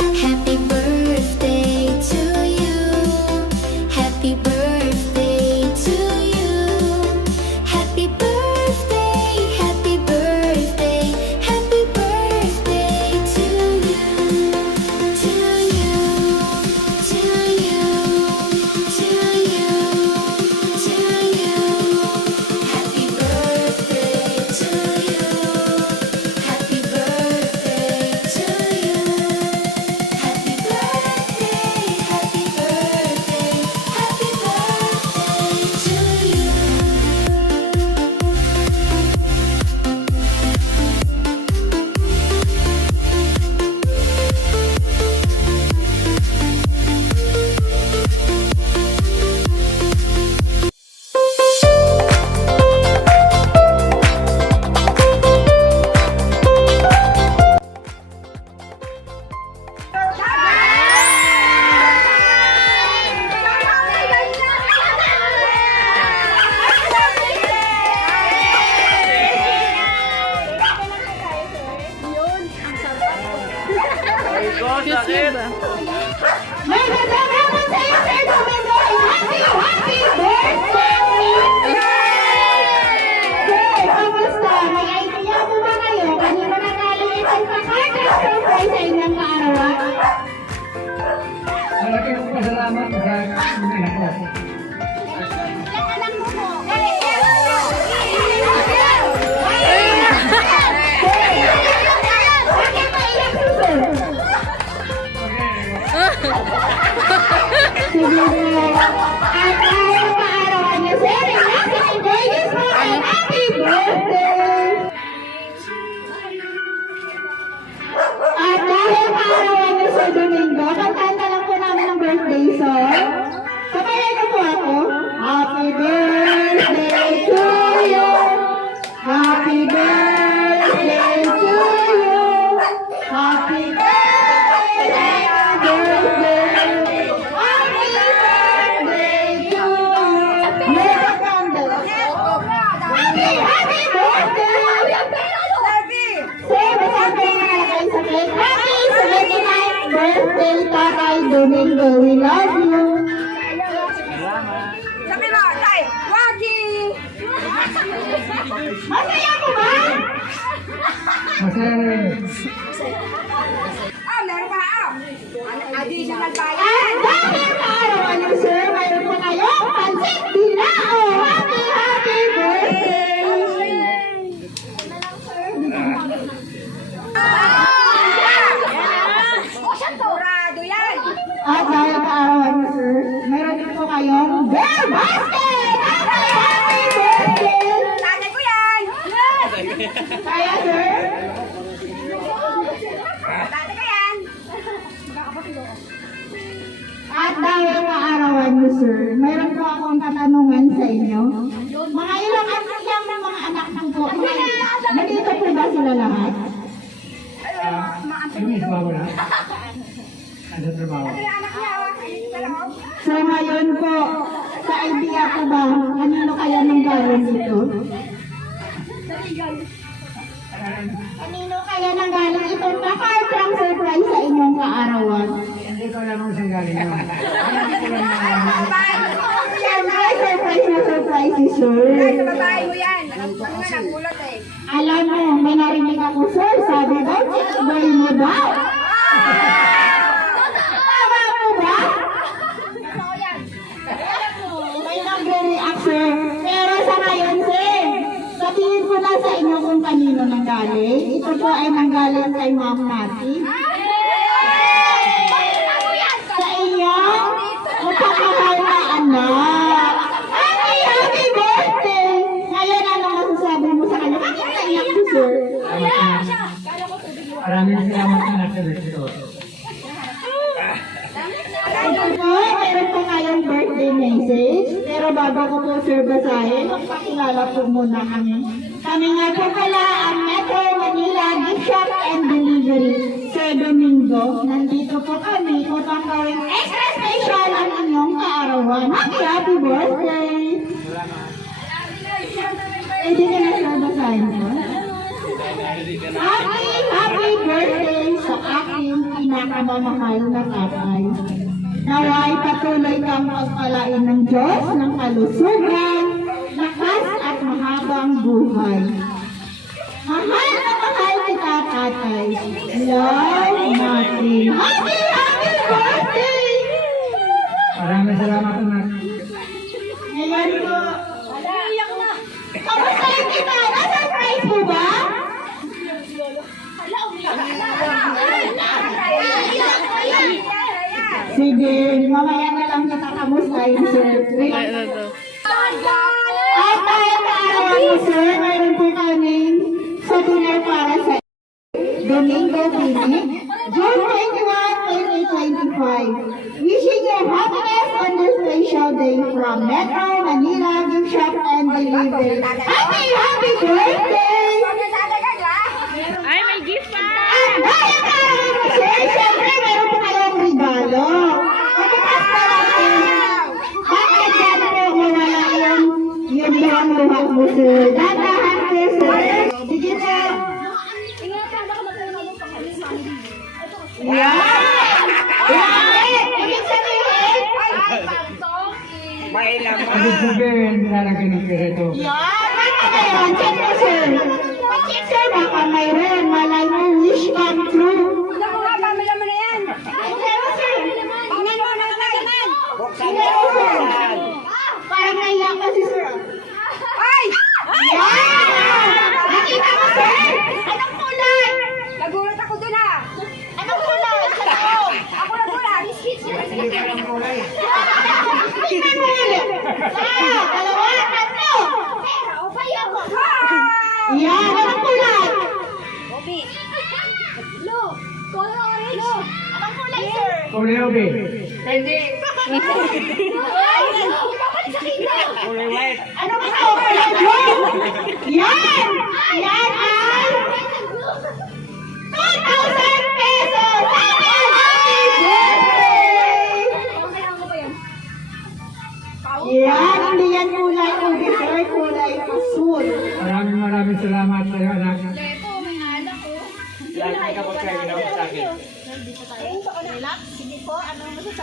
Happy birthday to you. Happy birthday to you. Happy birthday, happy birthday, happy birthday to you. To you, to you, to you, to you. Happy birthday to you. Happy birthday to you. Happy birthday, happy birthday, happy YouTube. May kasama sa iyo, Sir Domingo. Happy birthday! Sir, kamusta? May idea mo ba kayo? Kanino na galing isang pakatang surprise sa inyong kaarawan? Malaki po pasalamat sa mga po. Sige, at dahil kaarawan niyo, Sir, happy birthday po! Happy birthday! At dahil kaarawan niyo, Sir Domingo, kantahan na lang po namin ng birthday song. Sabayan niyo po ako. Happy birthday to you. Happy birthday to you. Happy birthday, happy birthday. Happy birthday to you. Meron candle. Happy birthday. Sir, masabi na kayo sa cake. Happy 79th birthday, Tatay Domingo. We love you. Sabi mo, tay, Waki! Masaya mo ba? Masaya na rin. Ah, meron pa, additional pa yan. At dahil kaarawan niyo, sir, mayroon po kayong pansit dinao. Happy birthday! Sigurado yan. At dahil kaarawan niyo, sir, mayroon din po kayong bear basket! Happy birthday! Tatay ko yan. Kaya, sir? Tatay ko yan. At dahil kaarawan niyo, sir, mayroon po akong katanungan sa inyo. Mga ilang mga anak ng po, nandito po ba sila lahat? Yung isma mo na. Ano trabaho? Yung anak niya, hello. So ngayon po, sa idea ko ba, kanino kaya nang galing dito? Kanino kaya nang galing itong pa-parang surprise sa inyong kaarawan? Hindi ko alam kung saan galing yun. Hindi ko lang Siyempre, surprise na surprise si sir. Ay, sa babae mo yan. Ano nga nagulat eh. Alam mo, may narinig ako, sir, sabi daw, boy mo daw. Tama mo ba? May nagre-react, sir. Pero sa ngayon, sir, sabihin ko na sa inyo kung kanino nanggaling. Ito po ay nanggaling kay Ma'am Nati. Sa inyong mapakahal na anak. Happy birthday! Ngayon, ano masasabi mo sa kanya? Bakit naiyak si sir? Maraming salamat na nasa restro. Ito po, meron po kayong birthday message. Pero bago ko po sir basahin, magpakilala po muna kami. Kami nga po pala ang Metro Manila Gift Shop and Delivery. Sir Domingo, nandito po kami upang gawing extra special ang inyong kaarawan. Happy birthday! Hindi ka na sir basahin po. Happy birthday sa aking ina. pinakamamahal na tatay. Naway patuloy kang pagpalain ng Diyos ng kalusugan, lakas at mahabang buhay. Mahal na mahal kita, tatay. Love, Martin. Happy birthday! Maraming salamat anak. Ngayon po, kamusta yung kita? Na-surprise mo ba? Sige, mamaya na lang kita kamustahin, sir. At tayo kaarawan mo, sir, mayroon po kaming souvenir para sa Domingo Pini, June 21, 2025. Wishing you happiness on this special day from Metro Manila Gift Shop and Delivery. Happy birthday! Ay, may gift pa! At tayo kaarawan mo, sir, siyempre mayroon po kayong regalo. Pagkakas na natin, bakit dyan po mawala yung luhang-luhang mo, sir? Dadahan po, sir. Sige, sir. Yan! Yan! Ibig sabihin, Ibig sabihin, nilalagay ng perito. yan! Ano na yun? Check mo, sir. Check, sir, baka mayroon. Malay mo, wish come true. Naku nga, pamilya mo na yan. Check mo, sir. Tingnan mo na naman. Check mo, sir. Parang naiyak kasi, sir. Ay! Yan! Nakita mo, sir? Anong kulay? Nagulat ako dun ha. Anong kulay? Sa loob? Ako nagulat. Tingnan mo ulit. Dalawa, tatlo. Yan, anong kulay? Anong kulay, sir? Kulay obi. Ano ba sa kulay blue? Yan! Yan ay 2,000 pesos! Happy birthday! Yan, hindi yan kulay ubi, sir. Kulay asul. Maraming salamat sa iyo anak.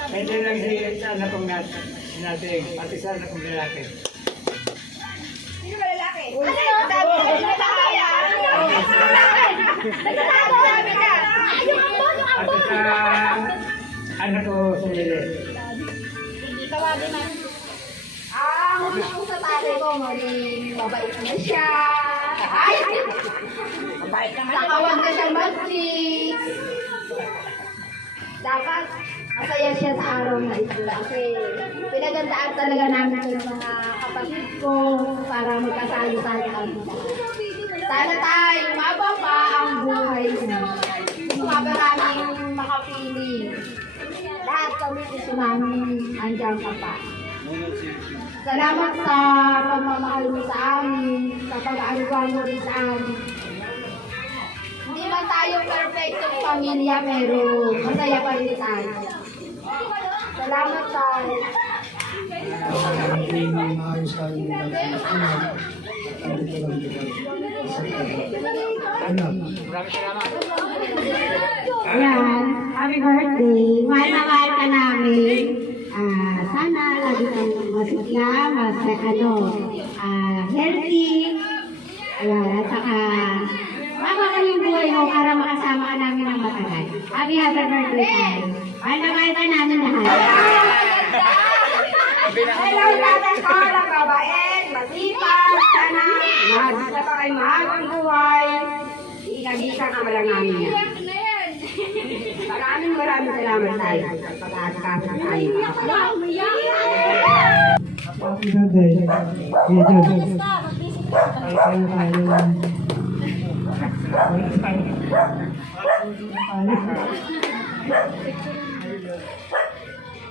Pwede lang sa anak kong natin, pati sa anak kong lalaki. Sino ba lalaki? Pati sa anak ko sa Lili. Ang gusto ko sa tatay ko, maging mabait na siya. Ay! Mabait naman. Saka huwag na siyang mag-chicks. Dapat masaya siya sa araw na ito. Kasi pinagandaan talaga namin ng mga kapatid ko para magkasalo tayo kami. Sana tayo umaba pa ang buhay mo. Maraming makapili. Lahat kami gusto namin andyan ka pa. Salamat sa pagmamahal mo sa amin, sa pag-aaruan mo rin sa amin. Hindi man tayo perfectong pamilya, pero masaya pa rin tayo. Salamat tayo. Ayan, happy birthday. Mahal na mahal ka namin. Sana lagi kang masigla, healthy. Ayan, at saka mababa yung buhay mo para makasama ka namin ng matagal. Happy birthday tayo. Mahal na mahal ka namin lahat. Hello, tatay ko, nagbabain, masipag, sana, mahal pa kayo mahabang buhay. Ikagisang amalang namin yan. Maraming salamat tayo sa pag-aasikaso tayo. Happy birthday. Jesus.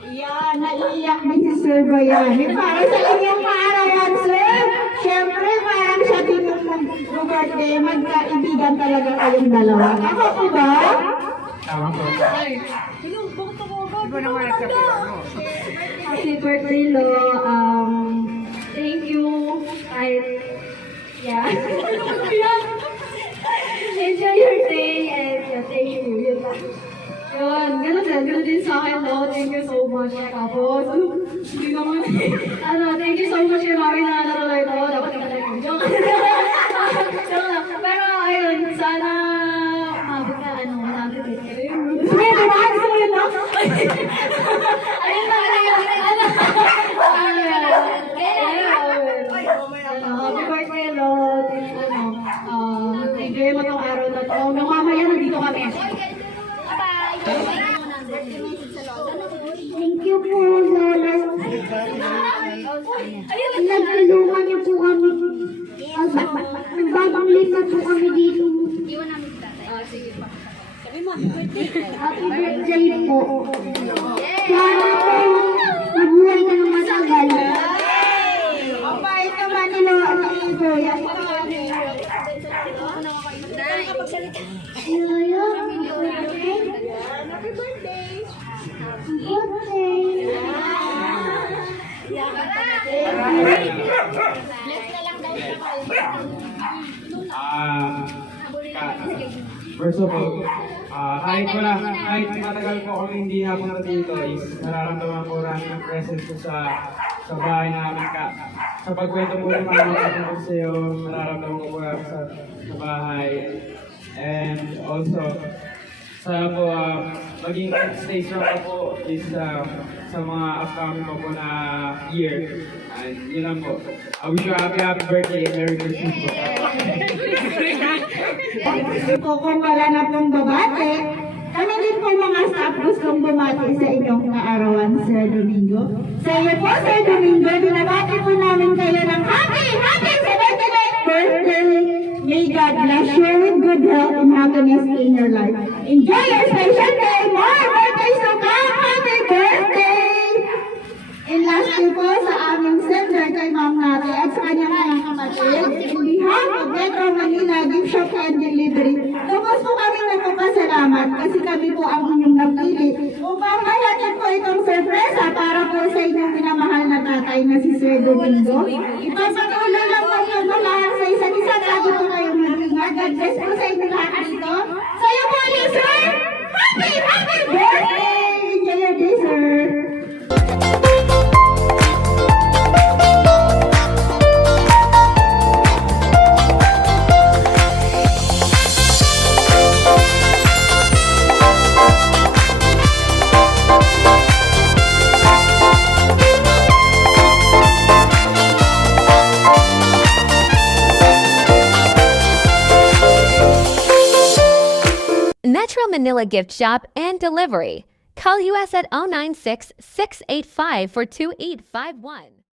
Yan, naiiyak din si Sir Bayani. Para sa inyong kaarawan, sir. Siyempre, parang sa tinong birthday, magkaibigan talaga kayong dalawa. Ako po ba? Tama ko. Happy birthday, Lo. Thank you. Yeah. Enjoy your day and thank you. Yun. thank you so much. Tapos, hindi naman, thank you so much kay Mami na nalaro ito. Dapat ka talaga yung joke. Joke lang. Pero, ayun, sana, mabot na, sabi ko. Sige, diba? Gusto mo yun, no? Ayun na, happy birthday, Lord. Enjoy mo tong araw na to. Nung mamaya, nandito kami. Thank you po, Lola. Nagtulungan niyo po kami. Nagbabanglit na po kami dito. Happy birthday po. Sana po, mabuhay ka ng matagal. Mabait naman ni Lola ni Kuya. Yaya, happy birthday. First of all, kahit matagal po ako hindi napunta dito, is nararamdaman ko rin ang presence ko sa bahay namin ka. Sa pagkwento po ng mga ko sa iyo, nararamdaman ko po sa bahay. And also, sana po maging stay strong po is sa mga upcoming po na year. And yun lang po. I wish you a happy birthday and Merry Christmas po. Gusto kong wala na pong babate. Kami din po mga staff gustong bumati sa inyong kaarawan, Sir Domingo. Sa iyo po, Sir Domingo, binabati po namin kayo ng happy 79th birthday! May God bless you with good health and happiness in your life. Enjoy your special day! More birthdays to come! Happy birthday! And lastly po sa aming sender kay Ma'am Nati at sa kanyang mga kapatid, in behalf of Metro Manila Gift Shop and Delivery, lubos po kami nagpapasalamat kasi kami po ang inyong napili upang mahatid po itong sorpresa para po sa inyong minamahal na tatay na si Sir Domingo. Ipapatuloy lang po yung pagmamahal sa isa't isa lagi po kayong mag-ingat. God bless po sa inyo lahat dito. Sa iyo po, Sir! Happy birthday! Enjoy your day, sir! Metro Manila Gift Shop and Delivery. Call us at 096-685-42851.